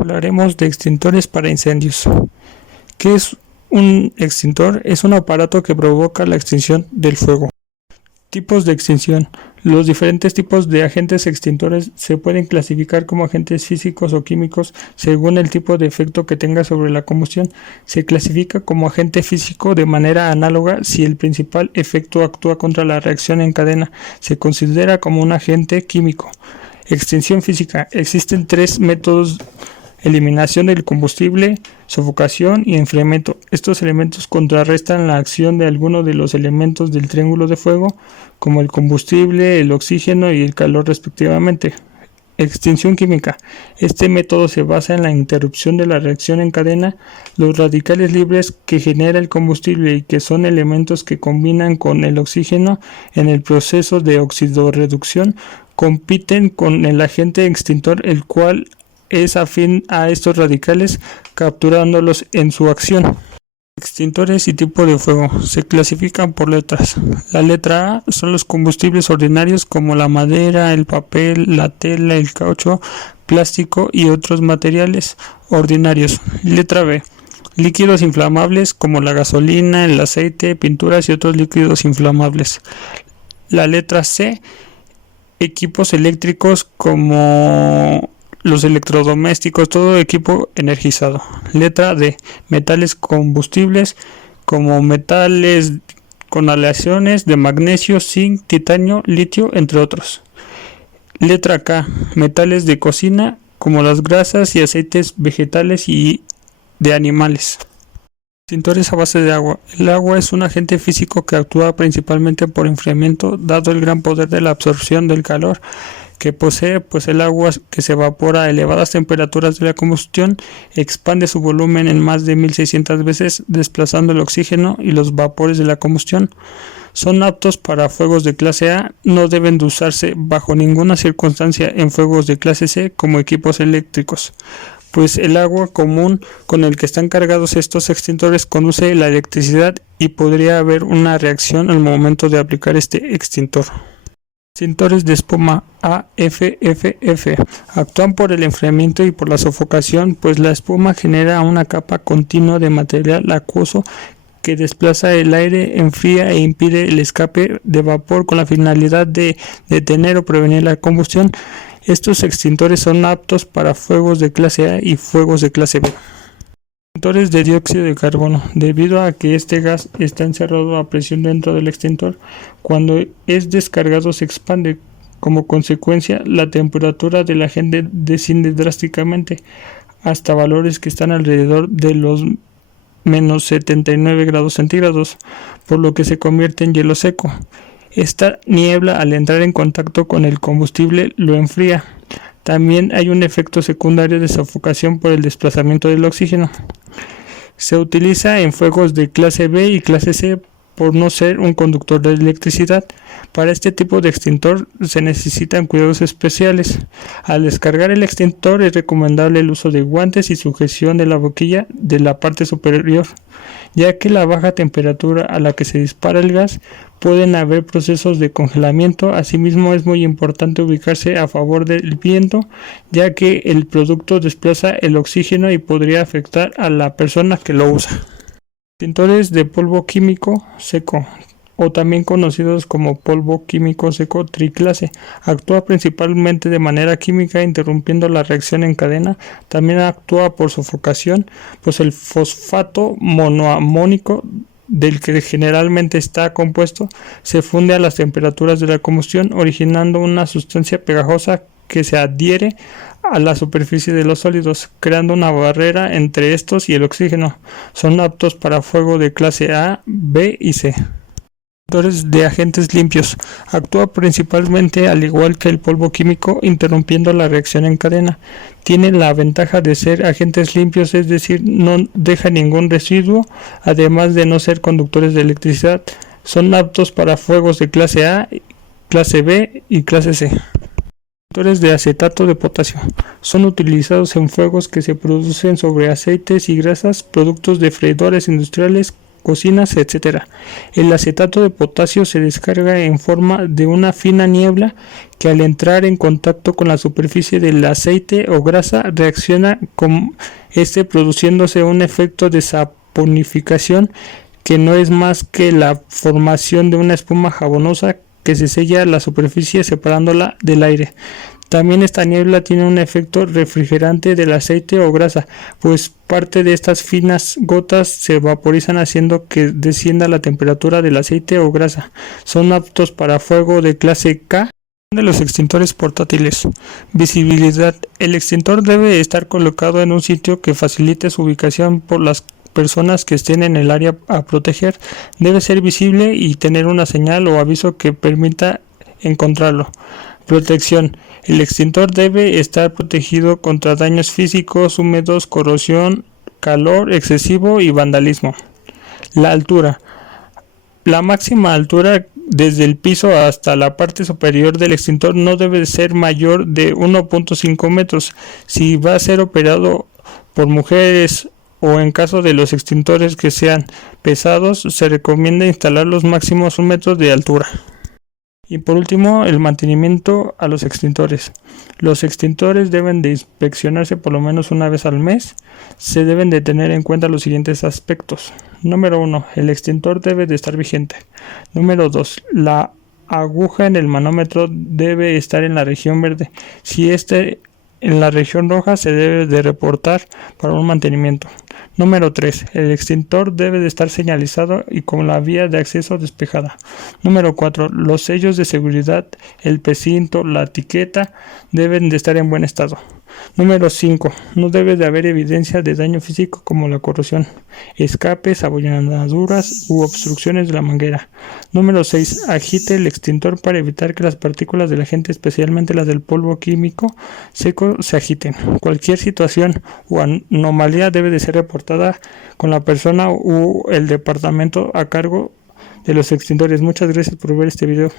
Hablaremos de extintores para incendios. ¿Qué es un extintor? Es un aparato que provoca la extinción del fuego. Tipos de extinción. Los diferentes tipos de agentes extintores se pueden clasificar como agentes físicos o químicos según el tipo de efecto que tenga sobre la combustión. Se clasifica como agente físico de manera análoga si el principal efecto actúa contra la reacción en cadena. Se considera como un agente químico. Extinción física. Existen tres métodos: eliminación del combustible, sofocación y enfriamiento. Estos elementos contrarrestan la acción de algunos de los elementos del triángulo de fuego, como el combustible, el oxígeno y el calor respectivamente. Extinción química. Este método se basa en la interrupción de la reacción en cadena. Los radicales libres que genera el combustible y que son elementos que combinan con el oxígeno en el proceso de oxidorreducción compiten con el agente extintor, el cual es afín a estos radicales, capturándolos en su acción. Extintores y tipo de fuego. Se clasifican por letras. La letra A son los combustibles ordinarios como la madera, el papel, la tela, el caucho, plástico y otros materiales ordinarios. Letra B. Líquidos inflamables como la gasolina, el aceite, pinturas y otros líquidos inflamables. La letra C. Equipos eléctricos como los electrodomésticos, todo equipo energizado. Letra D. Metales combustibles como metales con aleaciones de magnesio, zinc, titanio, litio, entre otros. Letra K. Metales de cocina como las grasas y aceites vegetales y de animales. Extintores a base de agua. El agua es un agente físico que actúa principalmente por enfriamiento, dado el gran poder de la absorción del calor que posee, pues el agua que se evapora a elevadas temperaturas de la combustión expande su volumen en más de 1600 veces, desplazando el oxígeno y los vapores de la combustión. Son aptos para fuegos de clase A, no deben de usarse bajo ninguna circunstancia en fuegos de clase C como equipos eléctricos, pues el agua común con el que están cargados estos extintores conduce la electricidad y podría haber una reacción al momento de aplicar este extintor. Extintores de espuma AFFF actúan por el enfriamiento y por la sofocación, pues la espuma genera una capa continua de material acuoso que desplaza el aire, enfría e impide el escape de vapor con la finalidad de detener o prevenir la combustión. Estos extintores son aptos para fuegos de clase A y fuegos de clase B. Extintores de dióxido de carbono. Debido a que este gas está encerrado a presión dentro del extintor, cuando es descargado se expande. Como consecuencia, la temperatura del agente desciende drásticamente hasta valores que están alrededor de los menos 79 grados centígrados, por lo que se convierte en hielo seco. Esta niebla, al entrar en contacto con el combustible, lo enfría. También hay un efecto secundario de sofocación por el desplazamiento del oxígeno. Se utiliza en fuegos de clase B y clase C por no ser un conductor de electricidad. Para este tipo de extintor se necesitan cuidados especiales. Al descargar el extintor es recomendable el uso de guantes y sujeción de la boquilla de la parte superior, ya que la baja temperatura a la que se dispara el gas pueden haber procesos de congelamiento. Asimismo, es muy importante ubicarse a favor del viento, ya que el producto desplaza el oxígeno y podría afectar a la persona que lo usa. Extintores de polvo químico seco, o también conocidos como polvo químico seco triclase, actúa principalmente de manera química, interrumpiendo la reacción en cadena. También actúa por sofocación, pues el fosfato monoamónico del que generalmente está compuesto se funde a las temperaturas de la combustión, originando una sustancia pegajosa que se adhiere a la superficie de los sólidos, creando una barrera entre estos y el oxígeno. Son aptos para fuego de clase A, B y C. Extintores de agentes limpios. Actúa principalmente al igual que el polvo químico, interrumpiendo la reacción en cadena. Tiene la ventaja de ser agentes limpios, es decir, no deja ningún residuo, además de no ser conductores de electricidad. Son aptos para fuegos de clase A, clase B y clase C. Extintores de acetato de potasio. Son utilizados en fuegos que se producen sobre aceites y grasas, productos de freidores industriales cocinas, etc. El acetato de potasio se descarga en forma de una fina niebla que al entrar en contacto con la superficie del aceite o grasa reacciona con este produciéndose un efecto de saponificación que no es más que la formación de una espuma jabonosa que se sella la superficie separándola del aire. También esta niebla tiene un efecto refrigerante del aceite o grasa, pues parte de estas finas gotas se vaporizan haciendo que descienda la temperatura del aceite o grasa. Son aptos para fuego de clase K. De los extintores portátiles. Visibilidad. El extintor debe estar colocado en un sitio que facilite su ubicación por las personas que estén en el área a proteger. Debe ser visible y tener una señal o aviso que permita encontrarlo. Protección. El extintor debe estar protegido contra daños físicos, húmedos, corrosión, calor excesivo y vandalismo. La altura. La máxima altura desde el piso hasta la parte superior del extintor no debe ser mayor de 1.5 metros. Si va a ser operado por mujeres o en caso de los extintores que sean pesados, se recomienda instalarlos máximos 1 metro de altura. Y por último, el mantenimiento a los extintores. Los extintores deben de inspeccionarse por lo menos una vez al mes. Se deben de tener en cuenta los siguientes aspectos. Número 1. El extintor debe de estar vigente. Número 2. La aguja en el manómetro debe estar en la región verde. Si esté en la región roja, se debe de reportar para un mantenimiento. Número 3. El extintor debe de estar señalizado y con la vía de acceso despejada. Número 4. Los sellos de seguridad, el precinto, la etiqueta deben de estar en buen estado. Número 5. No debe de haber evidencia de daño físico como la corrosión, escapes, abolladuras u obstrucciones de la manguera. Número 6. Agite el extintor para evitar que las partículas del agente, especialmente las del polvo químico seco, se agiten. Cualquier situación o anomalía debe de ser reportada con la persona u el departamento a cargo de los extintores. Muchas gracias por ver este video.